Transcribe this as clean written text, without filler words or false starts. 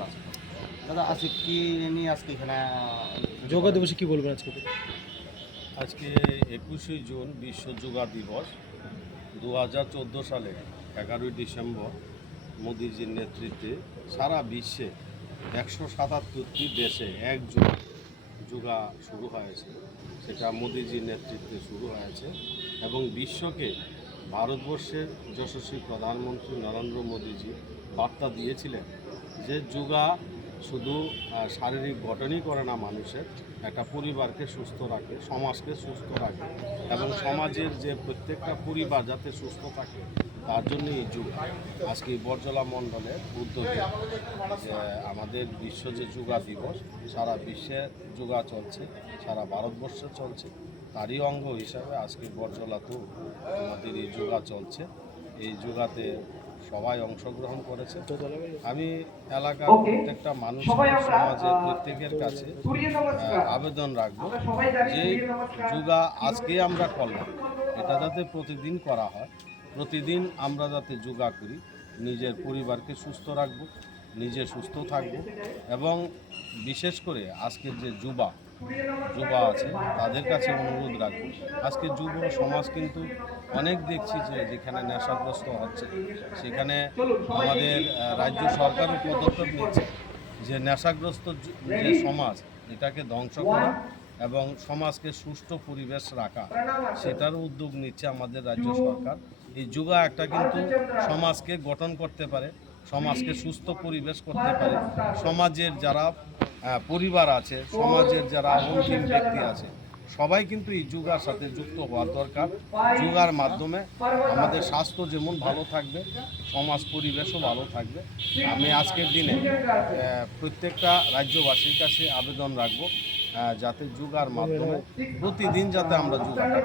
Class করে। দাদা আজকে কি নিয়ে আজকে এখানে যোগা দিবসে কী বলবেন আজকে? আজকে 21শে জুন বিশ্ব যোগা দিবস। 2014 সালে 11ই ডিসেম্বর মোদিজির নেতৃত্বে সারা বিশ্বে 177টি দেশে একযোগে যোগা শুরু হয়েছে। সেটা মোদিজির নেতৃত্বে শুরু হয়েছে এবং বিশ্বকে ভারতবর্ষের যশস্বী প্রধানমন্ত্রী নরেন্দ্র মোদিজি বার্তা দিয়েছিলেন যে যোগা শুধু শারীরিক গঠনই করে না, মানুষের একটা পরিবারকে সুস্থ রাখে, সমাজকে সুস্থ রাখে এবং সমাজের যে প্রত্যেকটা পরিবার যাতে সুস্থ থাকে তার জন্য এই যোগা। আজকে এই বরজলা মণ্ডলের উদ্যোগে যে আমাদের বিশ্ব যে যোগা দিবস, সারা বিশ্বে যোগা চলছে, সারা ভারতবর্ষে চলছে, তারই অঙ্গ হিসাবে আজকে বরজলাতেও আমাদের এই যোগা চলছে। এই যোগাতে সবাই অংশগ্রহণ করেছে। আমি এলাকার প্রত্যেকটা মানুষ, সমাজের প্রত্যেকের কাছে আবেদন রাখবো যে যোগা আজকে আমরা করলাম, এটা যাতে প্রতিদিন করা হয়। প্রতিদিন আমরা যাতে যোগা করি, নিজের পরিবারকে সুস্থ রাখবো, নিজে সুস্থ থাকব এবং বিশেষ করে আজকের যে যুবা আছে তাদের কাছে অনুরোধ রাখবো। আজকে যুব সমাজ কিন্তু অনেক দেখছি যে যেখানে নেশাগ্রস্ত হচ্ছে, সেখানে আমাদের রাজ্য সরকারও পদক্ষেপ নিচ্ছে যে নেশাগ্রস্ত যে সমাজ এটাকে ধ্বংস করা এবং সমাজকে সুষ্ঠু পরিবেশ রাখা, সেটার উদ্যোগ নিচ্ছে আমাদের রাজ্য সরকার। এই যোগা একটা কিন্তু সমাজকে গঠন করতে পারে, সমাজকে সুস্থ পরিবেশ করতে পারে। সমাজের যারা পরিবার আছে, সমাজের যারা অন্তিম ব্যক্তি আছে, সবাই কিন্তু এই যোগার সাথে যুক্ত হওয়া দরকার। যোগার মাধ্যমে আমাদের স্বাস্থ্য যেমন ভালো থাকবে, সমাজ পরিবেশও ভালো থাকবে। আমি আজকের দিনে প্রত্যেকটা রাজ্যবাসীর কাছে আবেদন রাখবো যাতে যোগার মাধ্যমে প্রতিদিন যাতে আমরা যোগা করি।